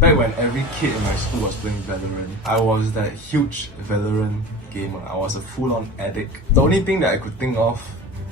Back when every kid in my school was playing Valorant, I was that huge Valorant gamer. I was a full-on addict. The only thing that I could think of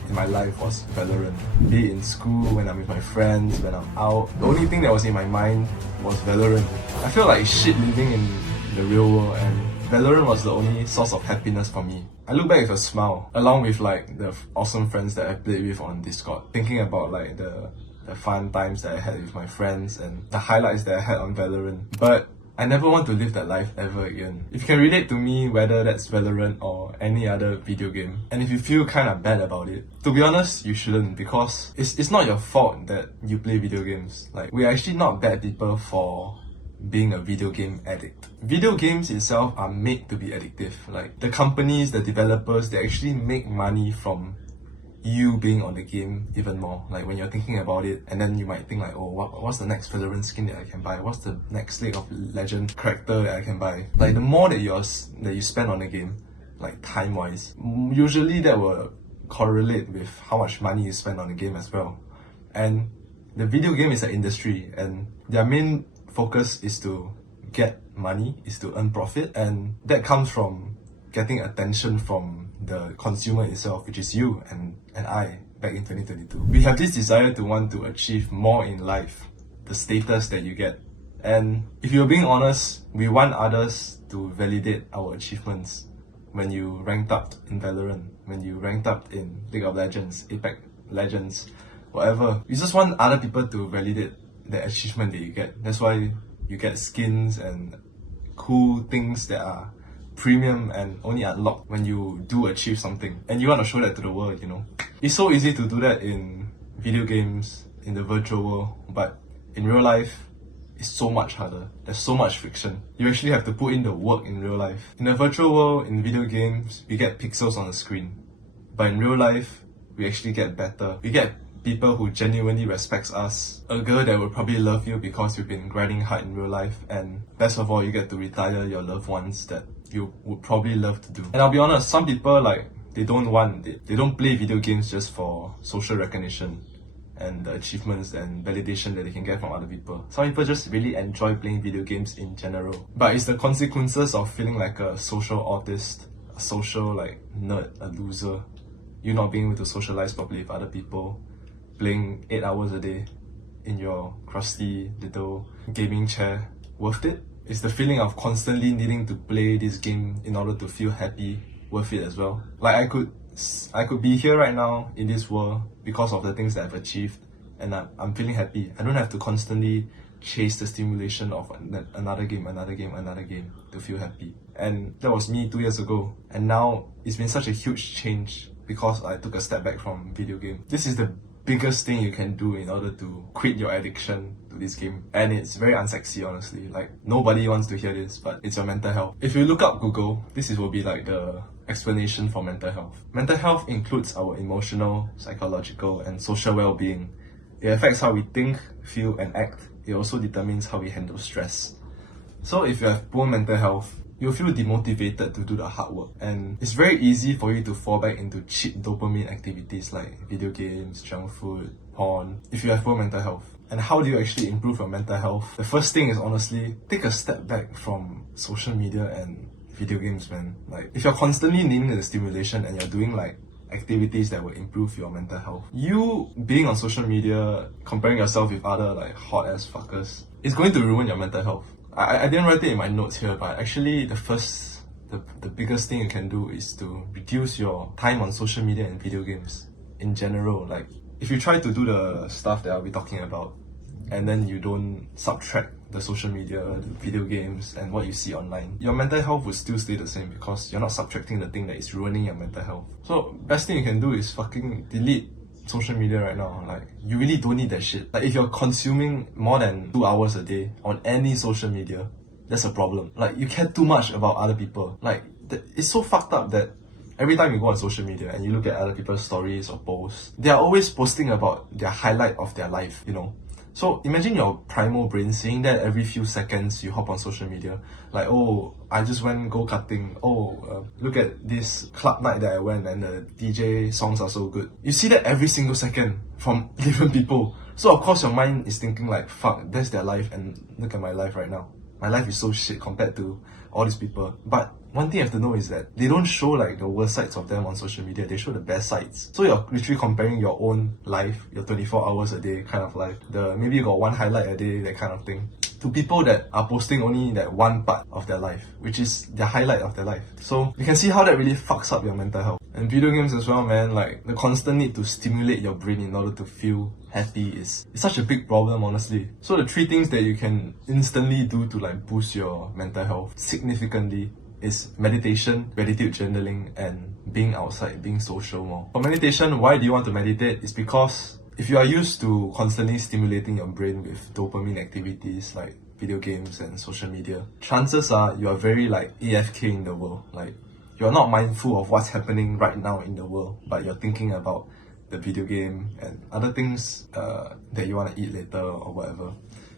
in my life was Valorant. Be it in school, when I'm with my friends, when I'm out. The only thing that was in my mind was Valorant. I feel like shit living in the real world, and Valorant was the only source of happiness for me. I look back with a smile, along with like the awesome friends that I played with on Discord, thinking about like the fun times that I had with my friends and the highlights that I had on Valorant. But I never want to live that life ever again. If you can relate to me, whether that's Valorant or any other video game, and if you feel kind of bad about it, to be honest, you shouldn't, because it's not your fault that you play video games. Like, we're actually not bad people for being a video game addict. Video games itself are made to be addictive. Like, the companies, the developers, they actually make money from you being on the game even more. Like, when you're thinking about it, and then you might think like, oh, what's the next Valorant skin that I can buy? What's the next League of Legends character that I can buy? Like, the more that you spend on the game, like time-wise, usually that will correlate with how much money you spend on the game as well. And the video game is an industry, and their main focus is to get money, is to earn profit, and that comes from getting attention from the consumer itself, which is you and I back in 2022. We have this desire to want to achieve more in life, the status that you get. And if you're being honest, we want others to validate our achievements. When you ranked up in Valorant, when you ranked up in League of Legends, Apex Legends, whatever, you just want other people to validate the achievement that you get. That's why you get skins and cool things that are premium and only unlocked when you do achieve something, and you want to show that to the world, you know. It's so easy to do that in video games, in the virtual world, but in real life, it's so much harder. There's so much friction. You actually have to put in the work in real life. In the virtual world, in video games, we get pixels on the screen, but in real life, we actually get better. We get people who genuinely respects us, a girl that will probably love you because you've been grinding hard in real life, and best of all, you get to retire your loved ones that you would probably love to do. And I'll be honest, some people, like, they don't play video games just for social recognition and the achievements and validation that they can get from other people. Some people just really enjoy playing video games in general. But it's the consequences of feeling like a social autist, a social like nerd, a loser, you not being able to socialize properly with other people, playing 8 hours a day in your crusty little gaming chair, worth it? Is the feeling of constantly needing to play this game in order to feel happy worth it as well? Like, I could be here right now in this world because of the things that I've achieved, and I'm feeling happy. I don't have to constantly chase the stimulation of another game to feel happy. And that was me 2 years ago, and now it's been such a huge change because I took a step back from video game. This is the biggest thing you can do in order to quit your addiction to this game, and it's very unsexy, honestly. Like, nobody wants to hear this, but it's your mental health. If you look up Google, will be like the explanation for mental health. Mental health includes our emotional, psychological, and social well-being. It affects how we think, feel, and act. It also determines how we handle stress. So if you have poor mental health, you'll feel demotivated to do the hard work, and it's very easy for you to fall back into cheap dopamine activities like video games, junk food, porn, if you have poor mental health. And how do you actually improve your mental health? The first thing is, honestly, take a step back from social media and video games, man. Like, if you're constantly needing the stimulation and you're doing like activities that will improve your mental health, you being on social media, comparing yourself with other like hot ass fuckers, it's going to ruin your mental health. I didn't write it in my notes here, but actually the biggest thing you can do is to reduce your time on social media and video games in general. Like, if you try to do the stuff that I'll be talking about, and then you don't subtract the social media, the video games, and what you see online, your mental health will still stay the same because you're not subtracting the thing that is ruining your mental health. So, best thing you can do is fucking delete social media right now. Like, you really don't need that shit. Like, if you're consuming more than 2 hours a day on any social media, that's a problem. Like, you care too much about other people. Like, it's so fucked up that every time you go on social media and you look at other people's stories or posts, they are always posting about their highlight of their life, you know. So imagine your primal brain seeing that every few seconds you hop on social media. Like, oh, I just went go-karting. Oh, look at this club night that I went and the DJ songs are so good. You see that every single second from different people. So of course your mind is thinking like, fuck, that's their life and look at my life right now. My life is so shit compared to all these people. But one thing you have to know is that they don't show like the worst sides of them on social media, they show the best sides. So you're literally comparing your own life, your 24 hours a day kind of life, maybe you got one highlight a day, that kind of thing, to people that are posting only that one part of their life, which is the highlight of their life. So you can see how that really fucks up your mental health. And video games as well, man, like the constant need to stimulate your brain in order to feel happy is such a big problem, honestly. So the 3 things that you can instantly do to like boost your mental health significantly is meditation, gratitude journaling, and being outside, being social more. For meditation, why do you want to meditate? It's because if you are used to constantly stimulating your brain with dopamine activities like video games and social media, chances are you are very like AFK in the world. Like you're not mindful of what's happening right now in the world, but you're thinking about the video game and other things that you want to eat later or whatever.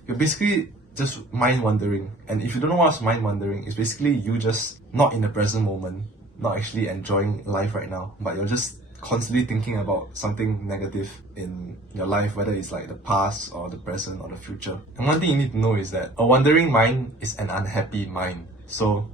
You're basically just mind wandering. And if you don't know what's mind wandering, it's basically you just not in the present moment, not actually enjoying life right now, but you're just constantly thinking about something negative in your life, whether it's like the past or the present or the future. And one thing you need to know is that a wandering mind is an unhappy mind. So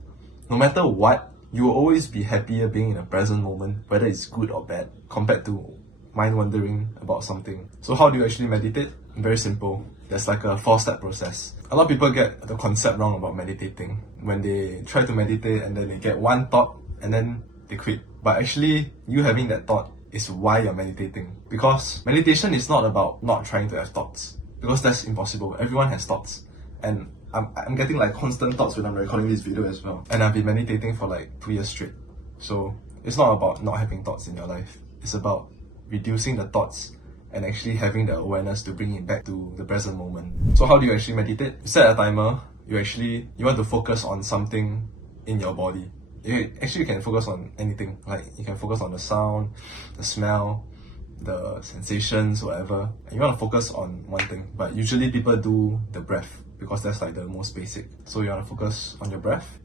no matter what, you will always be happier being in the present moment, whether it's good or bad, compared to mind wandering about something. So how do you actually meditate? Very simple. There's like a 4-step process. A lot of people get the concept wrong about meditating. When they try to meditate and then they get one thought and then they quit. But actually, you having that thought is why you're meditating. Because meditation is not about not trying to have thoughts. Because that's impossible. Everyone has thoughts. And I'm getting like constant thoughts when I'm recording this video as well. And I've been meditating for like 2 years straight. So it's not about not having thoughts in your life. It's about reducing the thoughts and actually having the awareness to bring it back to the present moment. So how do you actually meditate? You set a timer. You want to focus on something in your body. You can focus on anything. Like you can focus on the sound, the smell, the sensations, whatever. And you want to focus on one thing. But usually people do the breath because that's like the most basic. So you want to focus on your breath.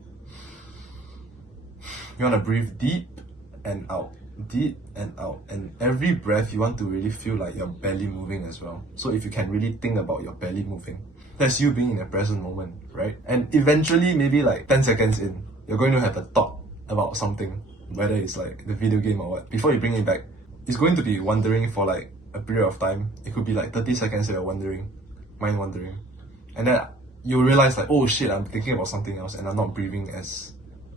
You want to breathe deep and out. Deep and out, and every breath you want to really feel like your belly moving as well. So if you can really think about your belly moving, that's you being in the present moment, right? And eventually, maybe like 10 seconds in, you're going to have a thought about something, whether it's like the video game or what. Before you bring it back, it's going to be wandering for like a period of time. It could be like 30 seconds that you're wandering, mind wandering, and then you realize like, oh shit, I'm thinking about something else and I'm not breathing as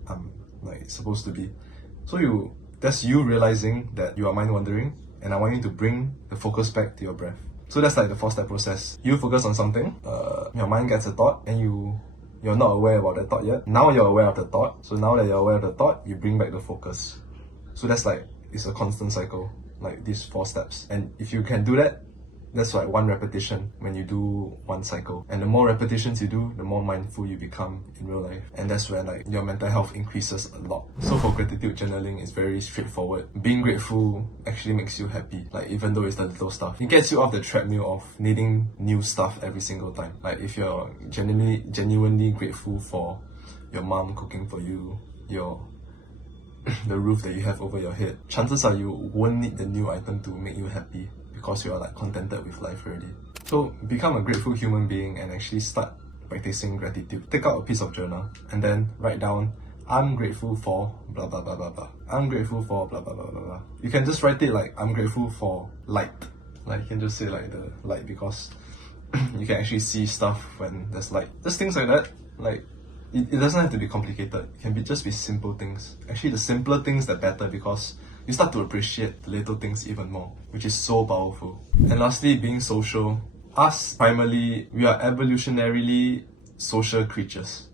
I'm like supposed to be. So that's you realizing that you are mind wandering, and I want you to bring the focus back to your breath. So that's like the 4-step process. You focus on something, your mind gets a thought, and you're not aware about that thought yet. Now you're aware of the thought. So now that you're aware of the thought, you bring back the focus. So that's like, it's a constant cycle, like these 4 steps. And if you can do that, that's like 1 repetition when you do 1 cycle. And the more repetitions you do, the more mindful you become in real life. And that's where like your mental health increases a lot. So for gratitude journaling, it's very straightforward. Being grateful actually makes you happy. Like even though it's the little stuff, it gets you off the treadmill of needing new stuff every single time. Like if you're genuinely grateful for your mom cooking for you, the roof that you have over your head, chances are you won't need the new item to make you happy, because you are like contented with life already. So become a grateful human being and actually start practicing gratitude. Take out a piece of journal and then write down, I'm grateful for blah blah blah blah blah. I'm grateful for blah blah blah blah blah. You can just write it like, I'm grateful for light. Like you can just say like the light, because you can actually see stuff when there's light. Just things like that. Like it doesn't have to be complicated. It can just be simple things. Actually the simpler things the better, because you start to appreciate the little things even more, which is so powerful. And lastly, being social. Us, primarily, we are evolutionarily social creatures.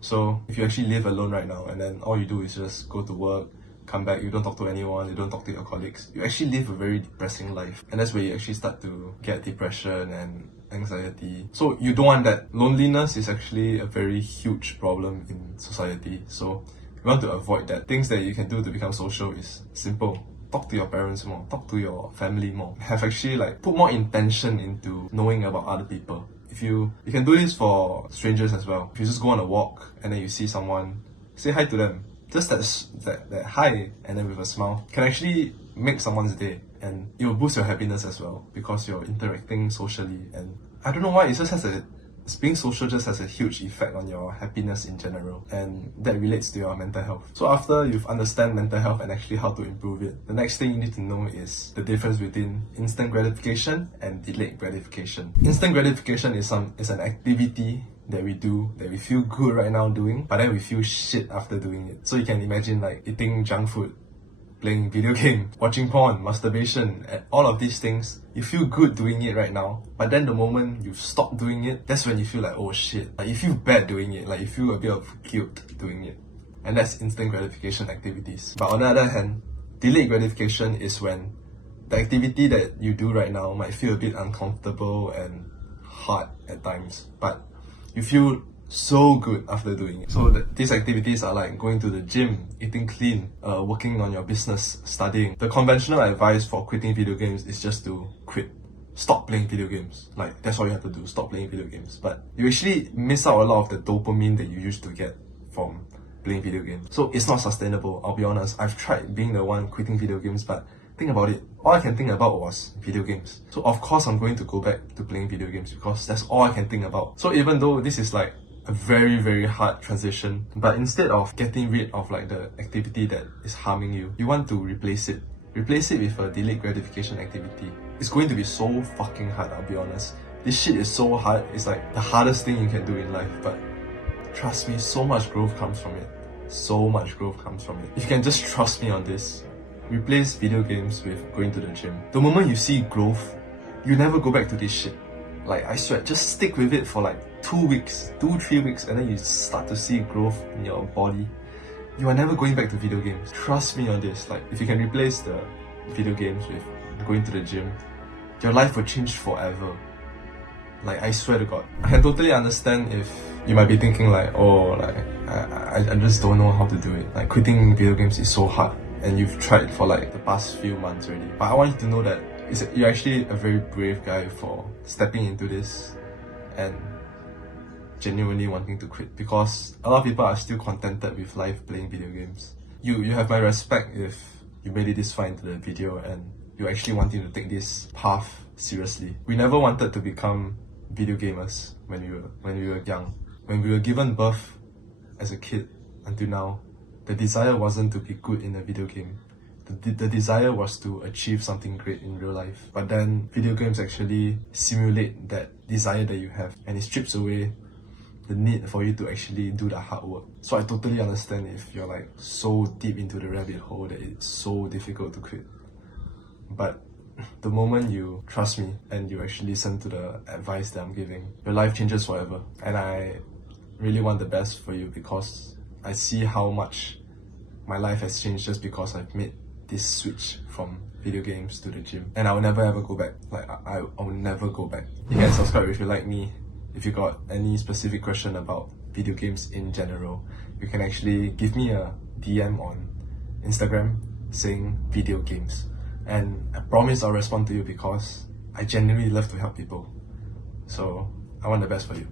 So if you actually live alone right now and then all you do is just go to work, come back, you don't talk to anyone, you don't talk to your colleagues, you actually live a very depressing life. And that's where you actually start to get depression and anxiety. So you don't want that. Loneliness is actually a very huge problem in society. So you want to avoid that. Things that you can do to become social is simple. Talk to your parents more, talk to your family more. Have actually like put more intention into knowing about other people. If you can do this for strangers as well. If you just go on a walk and then you see someone, say hi to them. Just that hi and then with a smile can actually make someone's day. And and it will boost your happiness as well because you're interacting socially. And I don't know why, being social just has a huge effect on your happiness in general, and that relates to your mental health. So after you've understand mental health and actually how to improve it, the next thing you need to know is the difference between instant gratification and delayed gratification. Instant gratification is an activity that we do, that we feel good right now doing, but then we feel shit after doing it. So you can imagine like eating junk food, playing video game, watching porn, masturbation, and all of these things. You feel good doing it right now, but then the moment you stop doing it, that's when you feel like, oh shit. Like you feel bad doing it, like you feel a bit of guilt doing it. And that's instant gratification activities. But on the other hand, delayed gratification is when the activity that you do right now might feel a bit uncomfortable and hard at times, but you feel so good after doing it. So these activities are like going to the gym, eating clean, working on your business, studying. The conventional advice for quitting video games is just to quit. Stop playing video games. Like, that's all you have to do, stop playing video games. But you actually miss out a lot of the dopamine that you used to get from playing video games. So it's not sustainable, I'll be honest. I've tried being the one quitting video games, but think about it, all I can think about was video games. So of course I'm going to go back to playing video games because that's all I can think about. So even though this is like a very, very hard transition, but instead of getting rid of like the activity that is harming you, you want to replace it. Replace it with a delayed gratification activity. It's going to be so fucking hard, I'll be honest. This shit is so hard, it's like the hardest thing you can do in life, but trust me, so much growth comes from it. So much growth comes from it. If you can just trust me on this, replace video games with going to the gym. The moment you see growth, you never go back to this shit. Like, I swear, just stick with it for like 3 weeks, and then you start to see growth in your body. You are never going back to video games. Trust me on this. Like, if you can replace the video games with going to the gym, your life will change forever. Like, I swear to God. I can totally understand if you might be thinking like, oh, like, I just don't know how to do it. Like, quitting video games is so hard, and you've tried for like the past few months already. But I want you to know that you're actually a very brave guy for stepping into this and genuinely wanting to quit, because a lot of people are still contented with life playing video games. You have my respect if you made it this far into the video and you're actually wanting to take this path seriously. We never wanted to become video gamers when we were young. When we were given birth as a kid until now, the desire wasn't to be good in a video game. The desire was to achieve something great in real life. But then video games actually simulate that desire that you have, and it strips away the need for you to actually do the hard work. So I totally understand if you're like so deep into the rabbit hole that it's so difficult to quit. But the moment you trust me and you actually listen to the advice that I'm giving, your life changes forever. And I really want the best for you because I see how much my life has changed just because I've made this switch from video games to the gym. And I will never ever go back. Like, I will never go back. You can subscribe if you like me. If you got any specific question about video games in general, you can actually give me a DM on Instagram saying video games. And I promise I'll respond to you because I genuinely love to help people. So I want the best for you.